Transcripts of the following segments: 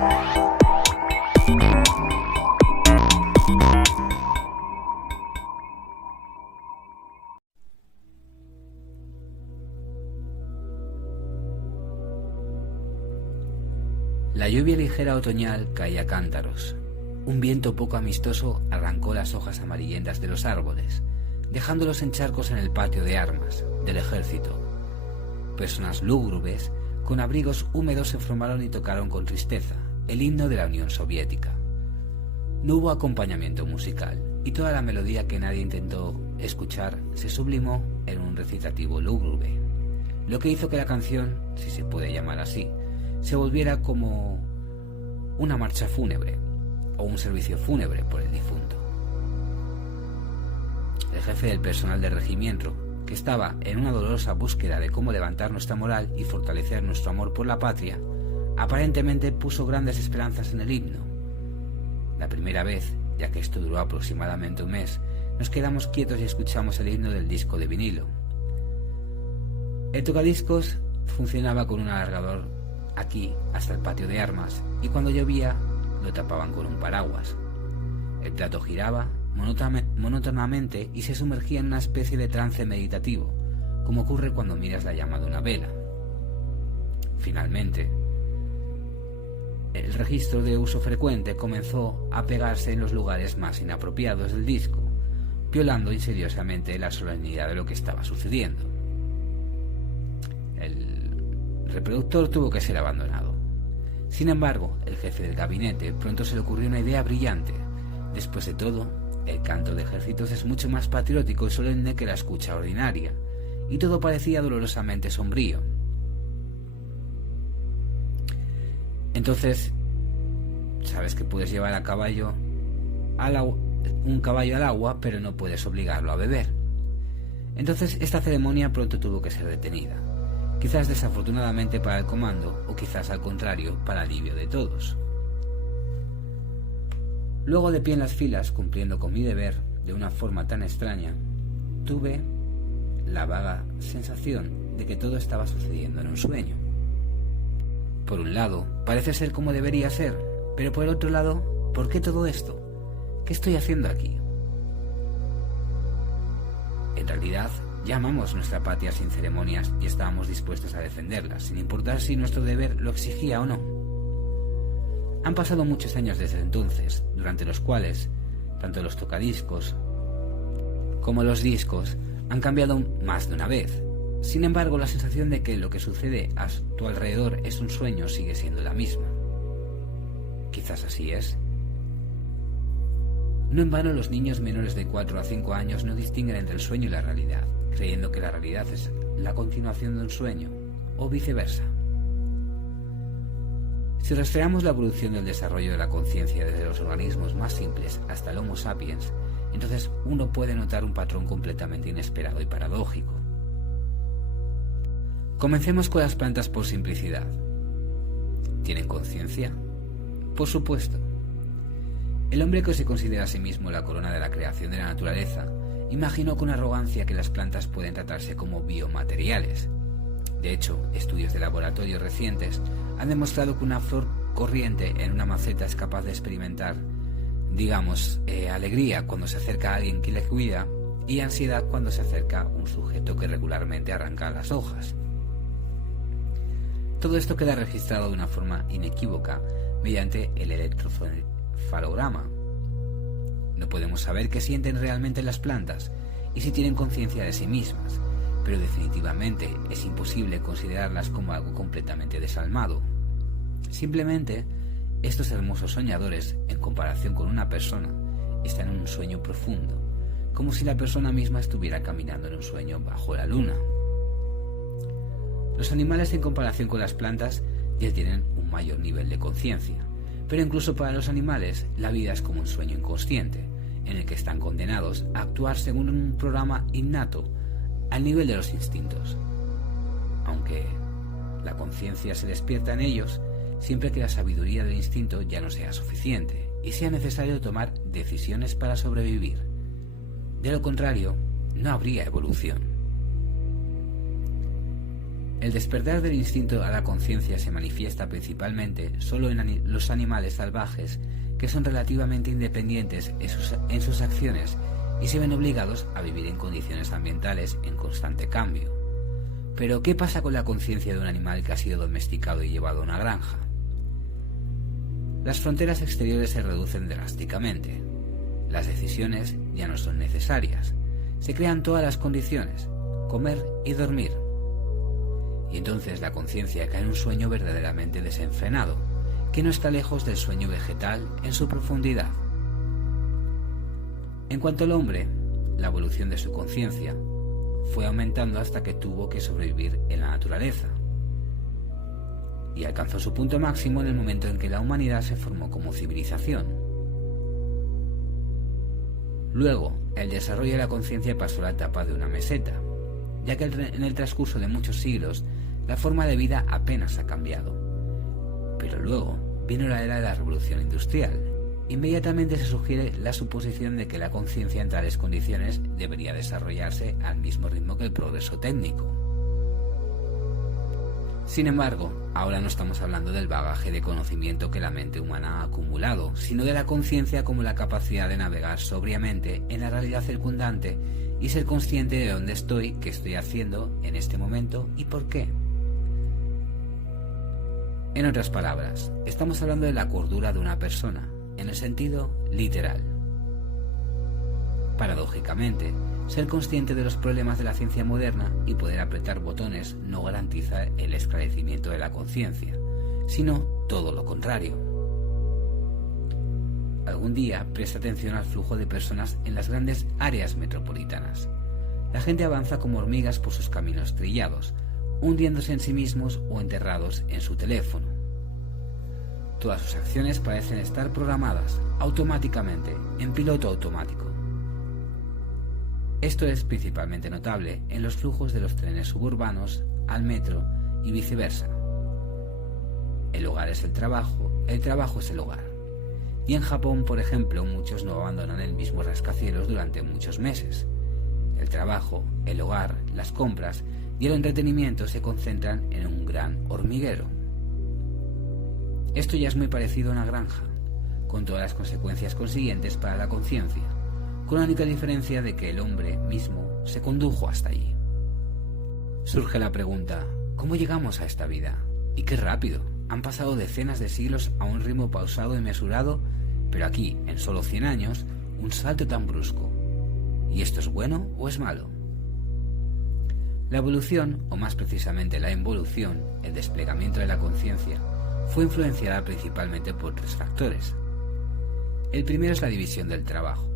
La lluvia ligera otoñal caía a cántaros. Un viento poco amistoso arrancó las hojas amarillentas de los árboles, dejándolos en charcos en el patio de armas del ejército. Personas lúgubres con abrigos húmedos se formaron y tocaron con tristeza el himno de la Unión Soviética. No hubo acompañamiento musical y toda la melodía que nadie intentó escuchar se sublimó en un recitativo lúgubre, lo que hizo que la canción, si se puede llamar así, se volviera como una marcha fúnebre o un servicio fúnebre por el difunto. El jefe del personal del regimiento, que estaba en una dolorosa búsqueda de cómo levantar nuestra moral y fortalecer nuestro amor por la patria, aparentemente puso grandes esperanzas en el himno. La primera vez, ya que esto duró aproximadamente un mes, nos quedamos quietos y escuchamos el himno del disco de vinilo. El tocadiscos funcionaba con un alargador aquí hasta el patio de armas, y cuando llovía lo tapaban con un paraguas. El plato giraba monótonamente y se sumergía en una especie de trance meditativo, como ocurre cuando miras la llama de una vela. Finalmente, el registro de uso frecuente comenzó a pegarse en los lugares más inapropiados del disco, violando insidiosamente la solemnidad de lo que estaba sucediendo. El reproductor tuvo que ser abandonado. Sin embargo, el jefe del gabinete pronto se le ocurrió una idea brillante. Después de todo, el canto de ejércitos es mucho más patriótico y solemne que la escucha ordinaria, y todo parecía dolorosamente sombrío. Entonces, sabes que puedes llevar un caballo al agua, pero no puedes obligarlo a beber. Entonces, esta ceremonia pronto tuvo que ser detenida. Quizás desafortunadamente para el comando, o quizás al contrario, para alivio de todos. Luego, de pie en las filas, cumpliendo con mi deber de una forma tan extraña, tuve la vaga sensación de que todo estaba sucediendo en un sueño. Por un lado, parece ser como debería ser, pero por el otro lado, ¿por qué todo esto? ¿Qué estoy haciendo aquí? En realidad, ya amamos nuestra patria sin ceremonias y estábamos dispuestos a defenderla, sin importar si nuestro deber lo exigía o no. Han pasado muchos años desde entonces, durante los cuales tanto los tocadiscos como los discos han cambiado más de una vez. Sin embargo, la sensación de que lo que sucede a tu alrededor es un sueño sigue siendo la misma. Quizás así es. No en vano los niños menores de 4 a 5 años no distinguen entre el sueño y la realidad, creyendo que la realidad es la continuación de un sueño, o viceversa. Si rastreamos la evolución del desarrollo de la conciencia desde los organismos más simples hasta el Homo sapiens, entonces uno puede notar un patrón completamente inesperado y paradójico. Comencemos con las plantas por simplicidad. ¿Tienen conciencia? Por supuesto. El hombre, que se considera a sí mismo la corona de la creación de la naturaleza, imaginó con arrogancia que las plantas pueden tratarse como biomateriales. De hecho, estudios de laboratorio recientes han demostrado que una flor corriente en una maceta es capaz de experimentar, alegría cuando se acerca a alguien que le cuida y ansiedad cuando se acerca un sujeto que regularmente arranca las hojas. Todo esto queda registrado de una forma inequívoca mediante el electroencefalograma. No podemos saber qué sienten realmente las plantas y si tienen conciencia de sí mismas, pero definitivamente es imposible considerarlas como algo completamente desalmado. Simplemente, estos hermosos soñadores, en comparación con una persona, están en un sueño profundo, como si la persona misma estuviera caminando en un sueño bajo la luna. Los animales, en comparación con las plantas, ya tienen un mayor nivel de conciencia, pero incluso para los animales la vida es como un sueño inconsciente, en el que están condenados a actuar según un programa innato al nivel de los instintos. Aunque la conciencia se despierta en ellos siempre que la sabiduría del instinto ya no sea suficiente y sea necesario tomar decisiones para sobrevivir. De lo contrario, no habría evolución. El despertar del instinto a la conciencia se manifiesta principalmente solo en los animales salvajes, que son relativamente independientes en sus acciones y se ven obligados a vivir en condiciones ambientales en constante cambio. Pero, ¿qué pasa con la conciencia de un animal que ha sido domesticado y llevado a una granja? Las fronteras exteriores se reducen drásticamente. Las decisiones ya no son necesarias. Se crean todas las condiciones: comer y dormir. Y entonces la conciencia cae en un sueño verdaderamente desenfrenado, que no está lejos del sueño vegetal en su profundidad. En cuanto al hombre, la evolución de su conciencia fue aumentando hasta que tuvo que sobrevivir en la naturaleza, y alcanzó su punto máximo en el momento en que la humanidad se formó como civilización. Luego, el desarrollo de la conciencia pasó a la etapa de una meseta, ya que en el transcurso de muchos siglos la forma de vida apenas ha cambiado. Pero luego vino la era de la revolución industrial. Inmediatamente se sugiere la suposición de que la conciencia en tales condiciones debería desarrollarse al mismo ritmo que el progreso técnico. Sin embargo, ahora no estamos hablando del bagaje de conocimiento que la mente humana ha acumulado, sino de la conciencia como la capacidad de navegar sobriamente en la realidad circundante y ser consciente de dónde estoy, qué estoy haciendo en este momento y por qué. En otras palabras, estamos hablando de la cordura de una persona, en el sentido literal. Paradójicamente, ser consciente de los problemas de la ciencia moderna y poder apretar botones no garantiza el esclarecimiento de la conciencia, sino todo lo contrario. Algún día presta atención al flujo de personas en las grandes áreas metropolitanas. La gente avanza como hormigas por sus caminos trillados, hundiéndose en sí mismos o enterrados en su teléfono. Todas sus acciones parecen estar programadas automáticamente, en piloto automático. Esto es principalmente notable en los flujos de los trenes suburbanos al metro y viceversa. El hogar es el trabajo es el hogar. Y en Japón, por ejemplo, muchos no abandonan el mismo rascacielos durante muchos meses. El trabajo, el hogar, las compras y el entretenimiento se concentran en un gran hormiguero. Esto ya es muy parecido a una granja, con todas las consecuencias consiguientes para la conciencia, con la única diferencia de que el hombre mismo se condujo hasta allí. Surge la pregunta: ¿cómo llegamos a esta vida? Y qué rápido, han pasado decenas de siglos a un ritmo pausado y mesurado, pero aquí, en solo 100 años, un salto tan brusco. ¿Y esto es bueno o es malo? La evolución, o más precisamente la involución, el desplegamiento de la conciencia, fue influenciada principalmente por 3 factores. El primero es la división del trabajo.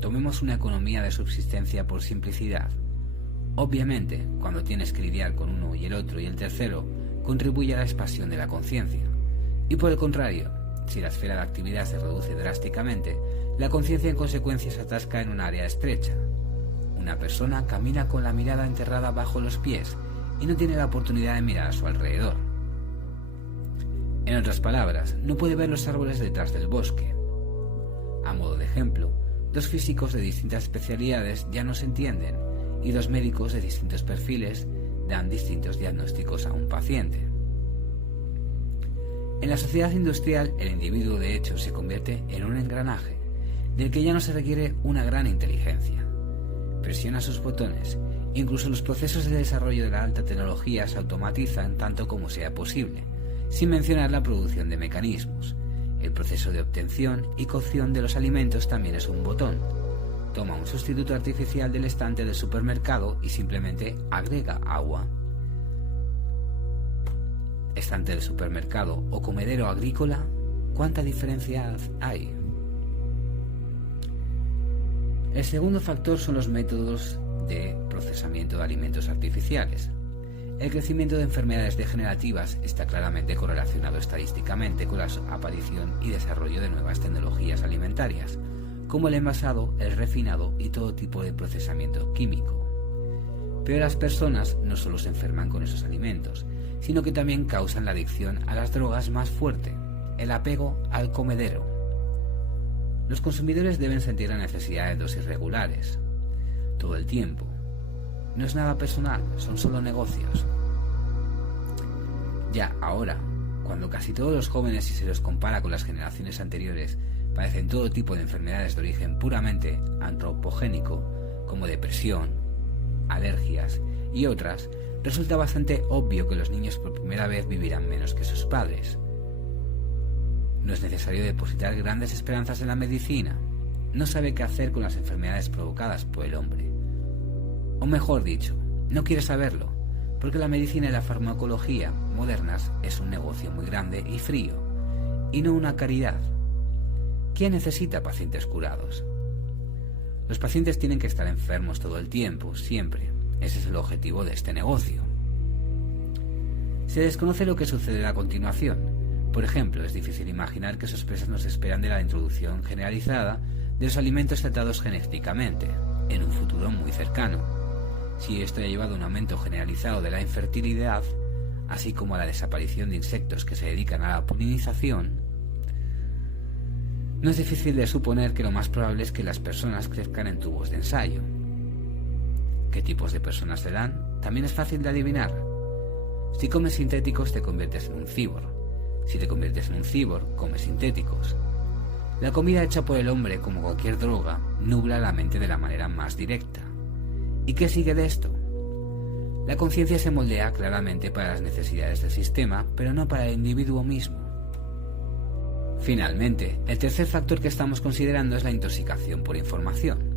Tomemos una economía de subsistencia por simplicidad. Obviamente, cuando tienes que lidiar con uno y el otro y el tercero, contribuye a la expansión de la conciencia. Y por el contrario, si la esfera de actividad se reduce drásticamente, la conciencia en consecuencia se atasca en un área estrecha. Una persona camina con la mirada enterrada bajo los pies y no tiene la oportunidad de mirar a su alrededor. En otras palabras, no puede ver los árboles detrás del bosque. A modo de ejemplo, 2 físicos de distintas especialidades ya no se entienden y 2 médicos de distintos perfiles dan distintos diagnósticos a un paciente. En la sociedad industrial, el individuo de hecho se convierte en un engranaje, del que ya no se requiere una gran inteligencia. Presiona sus botones, incluso los procesos de desarrollo de la alta tecnología se automatizan tanto como sea posible, sin mencionar la producción de mecanismos. El proceso de obtención y cocción de los alimentos también es un botón. Toma un sustituto artificial del estante del supermercado y simplemente agrega agua. Estante del supermercado o comedero agrícola, ¿cuánta diferencia hay? El segundo factor son los métodos de procesamiento de alimentos artificiales. El crecimiento de enfermedades degenerativas está claramente correlacionado estadísticamente con la aparición y desarrollo de nuevas tecnologías alimentarias, como el envasado, el refinado y todo tipo de procesamiento químico. Pero las personas no solo se enferman con esos alimentos, sino que también causan la adicción a las drogas más fuerte, el apego al comedero. Los consumidores deben sentir la necesidad de dosis regulares, todo el tiempo. No es nada personal, son solo negocios. Ya ahora, cuando casi todos los jóvenes, si se los compara con las generaciones anteriores, padecen todo tipo de enfermedades de origen puramente antropogénico, como depresión, alergias y otras, resulta bastante obvio que los niños por primera vez vivirán menos que sus padres. No es necesario depositar grandes esperanzas en la medicina. No sabe qué hacer con las enfermedades provocadas por el hombre. O mejor dicho, no quiere saberlo, porque la medicina y la farmacología modernas es un negocio muy grande y frío, y no una caridad. ¿Quién necesita pacientes curados? Los pacientes tienen que estar enfermos todo el tiempo, siempre. Ese es el objetivo de este negocio. Se desconoce lo que sucederá a continuación. Por ejemplo, es difícil imaginar qué sorpresas nos esperan de la introducción generalizada de los alimentos tratados genéticamente, en un futuro muy cercano. Si esto ha llevado a un aumento generalizado de la infertilidad, así como a la desaparición de insectos que se dedican a la polinización, no es difícil de suponer que lo más probable es que las personas crezcan en tubos de ensayo. ¿Qué tipos de personas serán? También es fácil de adivinar. Si comes sintéticos te conviertes en un cíborg. Si te conviertes en un cíborg, comes sintéticos. La comida hecha por el hombre, como cualquier droga, nubla la mente de la manera más directa. ¿Y qué sigue de esto? La conciencia se moldea claramente para las necesidades del sistema, pero no para el individuo mismo. Finalmente, el tercer factor que estamos considerando es la intoxicación por información.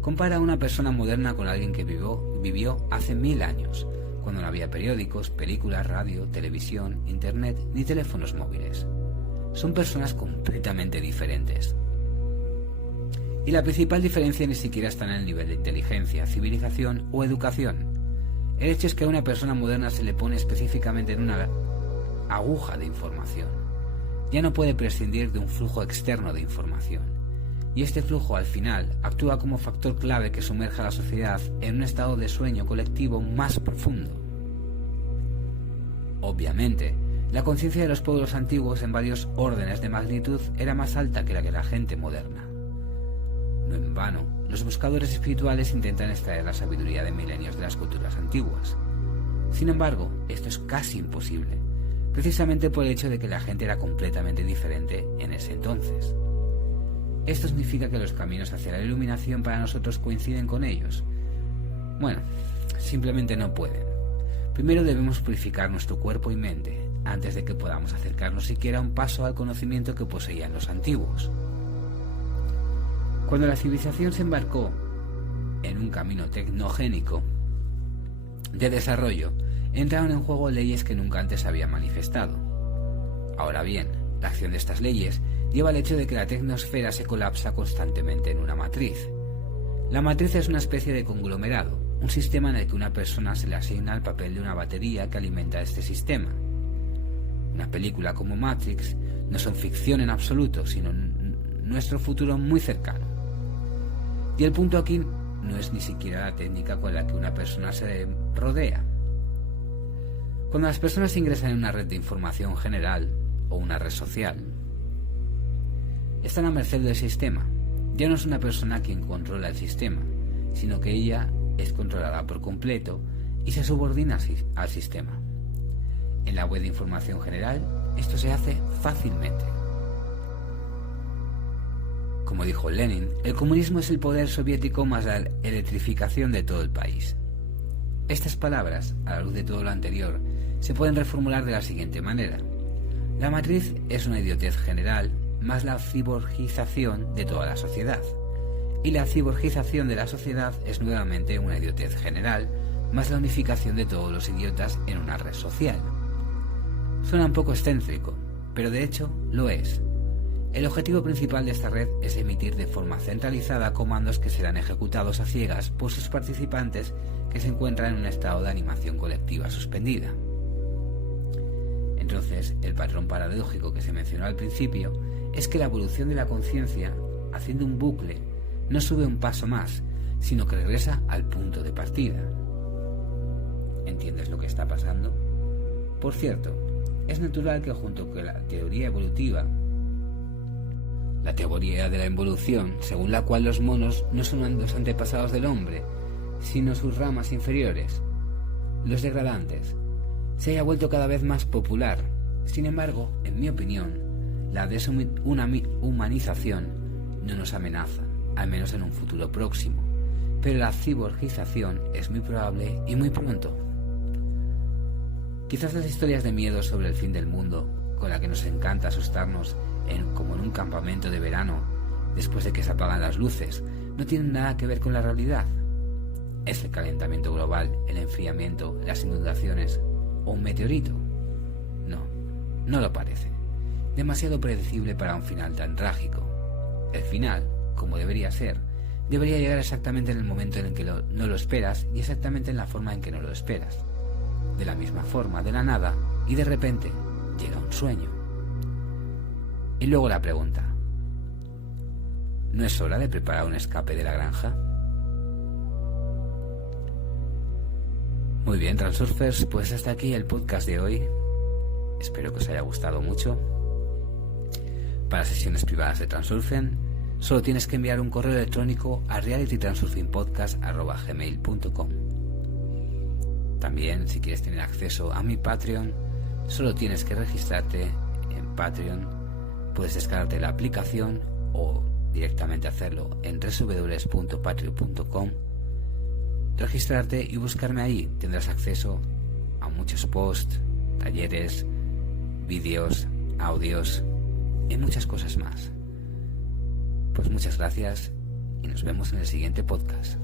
Compara a una persona moderna con alguien que vivió hace 1000 años, cuando no había periódicos, películas, radio, televisión, internet ni teléfonos móviles. Son personas completamente diferentes. Y la principal diferencia ni siquiera está en el nivel de inteligencia, civilización o educación. El hecho es que a una persona moderna se le pone específicamente en una aguja de información. Ya no puede prescindir de un flujo externo de información. Y este flujo, al final, actúa como factor clave que sumerge a la sociedad en un estado de sueño colectivo más profundo. Obviamente, la conciencia de los pueblos antiguos en varios órdenes de magnitud era más alta que la gente moderna. No en vano, los buscadores espirituales intentan extraer la sabiduría de milenios de las culturas antiguas. Sin embargo, esto es casi imposible, precisamente por el hecho de que la gente era completamente diferente en ese entonces. ¿Esto significa que los caminos hacia la iluminación para nosotros coinciden con ellos? Bueno, simplemente no pueden. Primero debemos purificar nuestro cuerpo y mente, antes de que podamos acercarnos siquiera un paso al conocimiento que poseían los antiguos. Cuando la civilización se embarcó en un camino tecnogénico de desarrollo, entraron en juego leyes que nunca antes habían manifestado. Ahora bien, la acción de estas leyes lleva al hecho de que la tecnosfera se colapsa constantemente en una matriz. La matriz es una especie de conglomerado, un sistema en el que una persona se le asigna el papel de una batería que alimenta este sistema. Una película como Matrix no son ficción en absoluto, sino nuestro futuro muy cercano. Y el punto aquí no es ni siquiera la técnica con la que una persona se rodea. Cuando las personas ingresan en una red de información general o una red social, están a merced del sistema. Ya no es una persona quien controla el sistema, sino que ella es controlada por completo y se subordina al sistema. En la web de información general, esto se hace fácilmente. Como dijo Lenin, el comunismo es el poder soviético más la electrificación de todo el país. Estas palabras, a la luz de todo lo anterior, se pueden reformular de la siguiente manera. La matriz es una idiotez general más la ciborgización de toda la sociedad. Y la ciborgización de la sociedad es nuevamente una idiotez general más la unificación de todos los idiotas en una red social. Suena un poco excéntrico, pero de hecho lo es. El objetivo principal de esta red es emitir de forma centralizada comandos que serán ejecutados a ciegas por sus participantes que se encuentran en un estado de animación colectiva suspendida. Entonces, el patrón paradójico que se mencionó al principio es que la evolución de la conciencia, haciendo un bucle, no sube un paso más, sino que regresa al punto de partida. ¿Entiendes lo que está pasando? Por cierto, es natural que junto con la teoría evolutiva, la teoría de la evolución, según la cual los monos no son los antepasados del hombre, sino sus ramas inferiores, los degradantes, se haya vuelto cada vez más popular. Sin embargo, en mi opinión, la deshumanización no nos amenaza, al menos en un futuro próximo, pero la ciborgización es muy probable y muy pronto. Quizás las historias de miedo sobre el fin del mundo, con la que nos encanta asustarnos como en un campamento de verano después de que se apagan las luces, no tienen nada que ver con la realidad. ¿Es el calentamiento global, el enfriamiento, las inundaciones o un meteorito? No, no lo parece. Demasiado predecible para un final tan trágico. El final, como debería ser, debería llegar exactamente en el momento en el que no lo esperas y exactamente en la forma en que no lo esperas. De la misma forma, de la nada, y de repente llega un sueño. Y luego la pregunta: ¿no es hora de preparar un escape de la granja? Muy bien, Transurfers, pues hasta aquí el podcast de hoy. Espero que os haya gustado mucho. Para sesiones privadas de Transurfing, solo tienes que enviar un correo electrónico a realitytransurfingpodcast@gmail.com. También, si quieres tener acceso a mi Patreon, solo tienes que registrarte en Patreon. Puedes descargarte la aplicación o directamente hacerlo en www.patreon.com, registrarte y buscarme ahí. Tendrás acceso a muchos posts, talleres, vídeos, audios y muchas cosas más. Pues muchas gracias y nos vemos en el siguiente podcast.